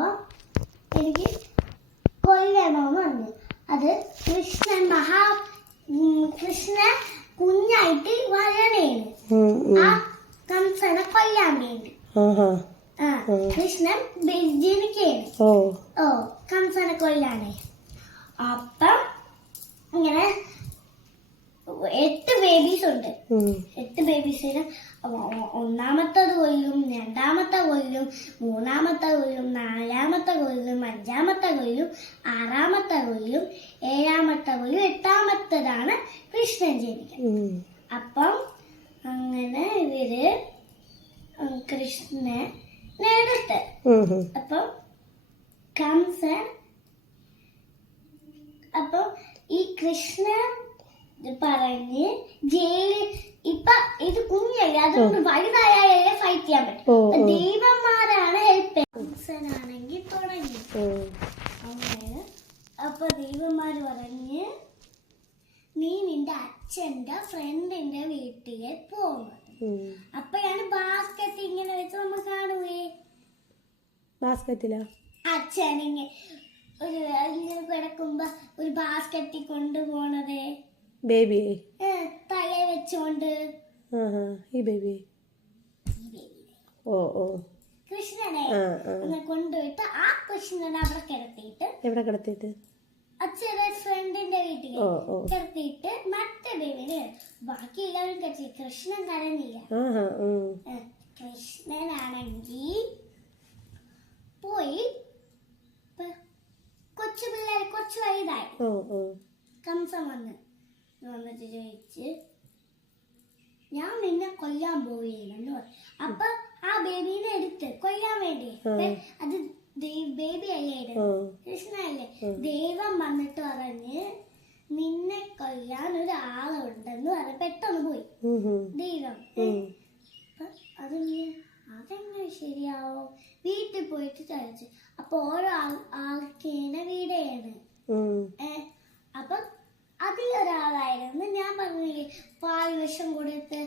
നോക്കുമ്പോ എനിക്ക് കൊല്ലണമെന്ന് പറഞ്ഞു. അത് കൃഷ്ണൻ കൃഷ്ണൻ കുഞ്ഞായിട്ട് വരണേന് ആ കംസനെ കൊല്ലാൻ വേണ്ടി. കൃഷ്ണൻ ജനിക്കേണ് കംസനെ കൊല്ലാനേ. അപ്പം ഇങ്ങനെ 8 ബേബീസ് ഉണ്ട്. 8 ബേബീസിന് ഒന്നാമത്തത് കൊല്ലും, രണ്ടാമത്തെ കൊല്ലും, മൂന്നാമത്തെ കൊല്ലും, നാലാമത്തെ കൊല്ലും, അഞ്ചാമത്തെ കൊല്ലും, ആറാമത്തെ കൊല്ലും, ഏഴാമത്തെ കൊല്ലും, എട്ടാമത്തതാണ് കൃഷ്ണൻ ജനിക്കുന്നത്. അപ്പം അങ്ങനെ ഇവര് കൃഷ്ണനെ നേടട്ടെ. അപ്പം കംസൻ അപ്പം ഈ കൃഷ്ണൻ പറഞ്ഞ് ജയിലിൽ ഇപ്പൊ ഇത് കുഞ്ഞല്ലേ, അതുകൊണ്ട് വലുതായാലേ ഫൈറ്റ് ചെയ്യാൻ പറ്റും. ദൈവന്മാരാണ് ഹെൽപ്പ് ചെയ്യുന്നത്. കംസനാണെങ്കിൽ തുടങ്ങി അങ്ങനെ. അപ്പൊ ദൈവന്മാര് പറഞ്ഞ് നീ നിന്റെ അച്ഛന്റെ ഫ്രണ്ടിന്റെ വീട്ടിലെ പോകുന്നത്. അപ്പഴാണ് ബാസ്കറ്റ് ഇങ്ങനെ വെച്ച് നമ്മൾ കാണുവേ. ബാസ്കറ്റിലാ അച്ഛൻ ഇങ്ങനെ കിടക്കുമ്പോ ഒരു ബാസ്കറ്റിൽ കൊണ്ടുപോണത് ബേബി തല വെച്ചോണ്ട്. ഈ ബേബി കൃഷ്ണനെ കൊണ്ടുപോയിട്ട് ആ കൃഷ്ണനെ അവിടെ കിടത്തിയിട്ട് അച്ഛനെ ഫ്രണ്ടിന്റെ വീട്ടിൽ കിടത്തിയിട്ട് മറ്റേ ബേബിനെ ബാക്കി എല്ലാവരും കിടത്തി. കൃഷ്ണൻ കരഞ്ഞില്ല. കൃഷ്ണനാണെങ്കിൽ പോയി കൊച്ചു പിള്ളേർ കുറച്ച് വലുതായി. കംസൻ വന്നിട്ട് ചോദിച്ച് ഞാൻ നിന്നെ കൊല്ലാൻ പോവുകയെന്ന് പറഞ്ഞു. അപ്പൊ ആ ബേബീനെ എടുത്ത് കൊല്ലാൻ വേണ്ടി അത് ബേബി അല്ലേ കൃഷ്ണല്ലേ. ദൈവം വന്നിട്ട് പറഞ്ഞ് നിന്നെ കൊല്ലാൻ ഒരാളുണ്ടെന്ന് പറഞ്ഞ് പെട്ടെന്ന് പോയി ദൈവം. അതെങ്ങനെ ശരിയാവോ? വീട്ടിൽ പോയിട്ട് ചോദിച്ചു. അപ്പൊ ഓരോ ആൾക്കേനെ വീടയാണ്. അപ്പൊ അതിലൊരാളായിരുന്നു ഞാൻ പറഞ്ഞില്ലേ പാൽ വിഷം കൊടുത്ത്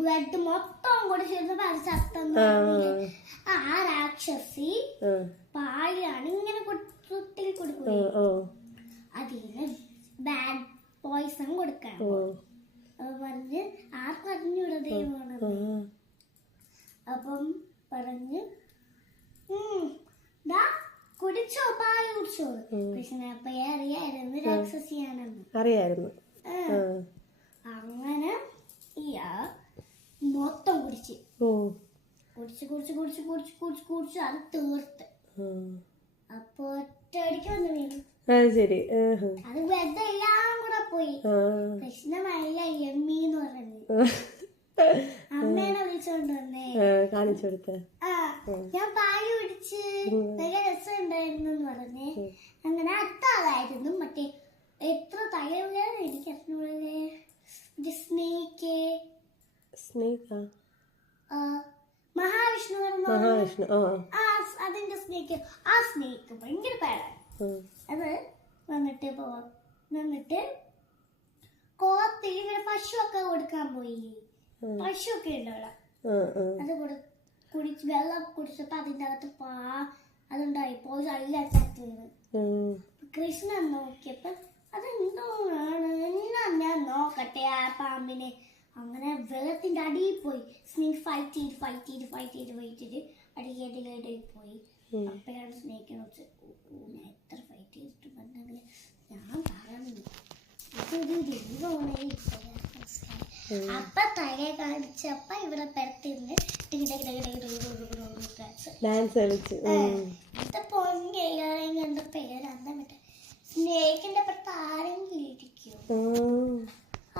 ബ്ലഡ് മൊത്തം കുടിച്ചിരുന്ന് ചത്തെന്ന്. ആ രാക്ഷസി പാലാണ് ഇങ്ങനെ കുട്ടിൽ കൊടുക്കുക. അതിന് ബാഡ് പോയിസൺ കൊടുക്കാൻ പറഞ്ഞ് ആർക്കറിഞ്ഞൂടെ ദൈവമാണ്. അപ്പം പറഞ്ഞ് കുടിച്ചോ പാല് കുടിച്ചോ. കൃഷ്ണപ്പയെ അറിയായിരുന്നു രാക്ഷസിയാണെന്ന് അറിയായിരുന്നു. അങ്ങനെ മൊത്തം കുടിച്ച് അത് തീർത്ത്. അപ്പൊ ഒറ്റയടിക്ക് വന്ന് വീണു. ശരി. അത് ബ്ലഡ് എല്ലാം കൂടെ പോയി. കൃഷ്ണ നല്ല എമ്മീന്ന് പറഞ്ഞു അമ്മേനെ വിളിച്ചോണ്ട് വന്നേ കാണിച്ചു കൊടുത്ത. ഞാൻ പാല് കുടിച്ച് നല്ല രസം ഉണ്ടായിരുന്നു പറഞ്ഞേ. അങ്ങനെ അടുത്താളായിരുന്നു മറ്റേ എത്ര തലവിലാണ് എനിക്ക് അറിഞ്ഞൂടെ. മഹാവിഷ്ണു അതിന്റെ സ്നേക്ക്. ആ സ്നേക്ക് ഭയങ്കര പേടാണ്. അത് വന്നിട്ട് കോത്തിൽ ഇങ്ങനെ പശുവൊക്കെ കൊടുക്കാൻ പോയി. പശുവൊക്കെ ഉണ്ട് അവിടെ. അത് വെള്ളം കുടിച്ചപ്പോ അതിന്റെ അകത്ത് അതുണ്ടായി പോയി നല്ല ചത്ത്. കൃഷ്ണൻ നോക്കിയപ്പോ അതെന്തോ ആണ് ഞാൻ നോക്കട്ടെ ആ പാമ്പിനെ. അങ്ങനെ വെള്ളത്തിന്റെ അടിയിൽ പോയി. സ്നേക്ക് ഫൈറ്റ് ചെയ്ത് അടിയിൽ പോയി. അപ്പോഴാണ് സ്നേക്കിനെ കുറിച്ച് ഞാൻ എത്ര ഫൈറ്റ് ചെയ്തിട്ട് പറഞ്ഞെങ്കിൽ ഞാൻ പറഞ്ഞു ഇതൊരു ദൈവമാണ്. അപ്പൊ തലയെ കാണിച്ചപ്പ ഇവിടെ പെരത്തിന്ന് ഡാൻസ് കളിച്ചു. എന്താ പൊങ്ങ എന്താ പേരന്താ മറ്റേ സ്നേഹിന്റെ അപ്പുറത്ത് ആരെങ്കിലും ഇരിക്കൂ?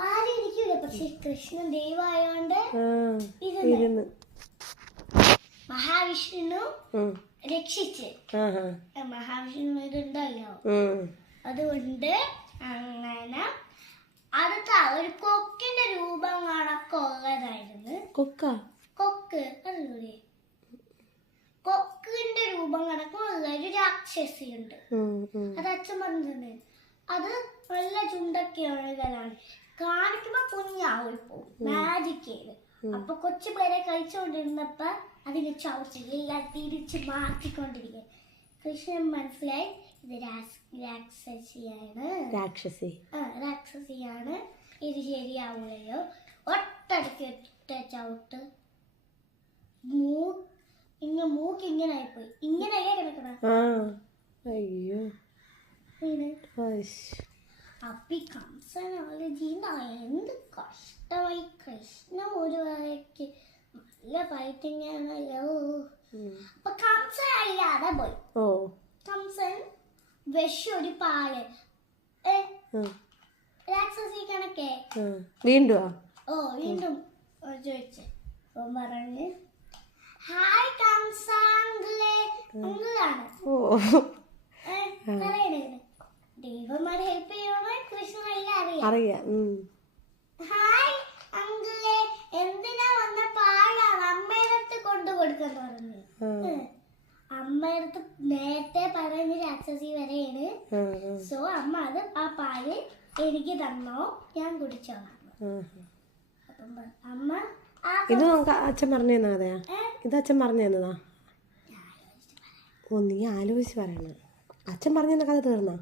ആരും ഇരിക്കൂല. പക്ഷെ കൃഷ്ണൻ ദൈവമായോണ്ട് മഹാവിഷ്ണു രക്ഷിച്ച്. മഹാവിഷ്ണു ഇതുണ്ടല്ലോ അതുകൊണ്ട് അങ്ങനെ അടുത്ത ഒരു കൊക്കിന്റെ രൂപം കണക്കുള്ളതായിരുന്നു. കൊക്ക് അറിയൂലേ? കൊക്കിന്റെ രൂപം കണക്കുള്ള ഒരു രാക്ഷസിയുണ്ട്. അത് അച്ഛൻ പറഞ്ഞിട്ടുണ്ട്. അത് നല്ല ചുണ്ടൊക്കെയുള്ളതാണ്. കാണിക്കുമ്പോ കുഞ്ഞാവും. മാജിക് ചെയ്ത്. അപ്പൊ കൊച്ചു പേരെ കഴിച്ചുകൊണ്ടിരുന്നപ്പോ അതിന് ചവിട്ടില്ല തിരിച്ച് മാറ്റിക്കൊണ്ടിരിക്കുക. കൃഷ്ണൻ മനസ്സിലായി ഇത് രാക്ഷസിയാണ്. രാക്ഷസിയാണ്, ഇത് ശരിയാവുകയോ. ഒട്ടടിക്ക് ഒറ്റ ചവിട്ട്. മൂക്ക് ഇങ്ങനെ ആയിപ്പോയി. ഇങ്ങനെയല്ലേ കിടക്കണം. അയ്യോ അപ്പി കംസനോളജി എന്ത് കഷ്ടമായി. കൃഷ്ണ ഒരു വരയ്ക്ക് നല്ല ഫൈറ്റിംഗ് ആണല്ലോ. അപ്പൊ കംസൻ അല്ലാതെ പോയി. കംസൻ ഒരു പാല് രാക്ഷസി കണക്കെ വീണ്ടും ചോദിച്ചു. പറഞ്ഞ് ഹായ് കംസാങ്കിളെ അങ്കിളാണ് ദൈവന്മാരെ ഹെൽപ്പ് ചെയ്യണോ കൃഷ്ണനെല്ലാം അറിയാം. ഹായ് അങ്കിളെ, എന്തിനാ വന്ന പാലാണ് അമ്മയടുത്ത് കൊണ്ടു കൊടുക്കാന്ന് പറഞ്ഞു. അമ്മയടുത്ത് നേരത്തെ പറഞ്ഞ് രാക്ഷസി വരെയാണ്. സോ അമ്മ ആ പാല് എനിക്ക് തന്നോ, ഞാൻ കുടിച്ചോളാം. അമ്മ ഇത് നമുക്ക് അച്ഛൻ പറഞ്ഞു തന്നാ കഥയാ? ഇത് അച്ഛൻ പറഞ്ഞു തന്നതാ? നീ ആലോചിച്ച് പറയണ. അച്ഛൻ പറഞ്ഞു തന്ന കഥ തീർന്നാ?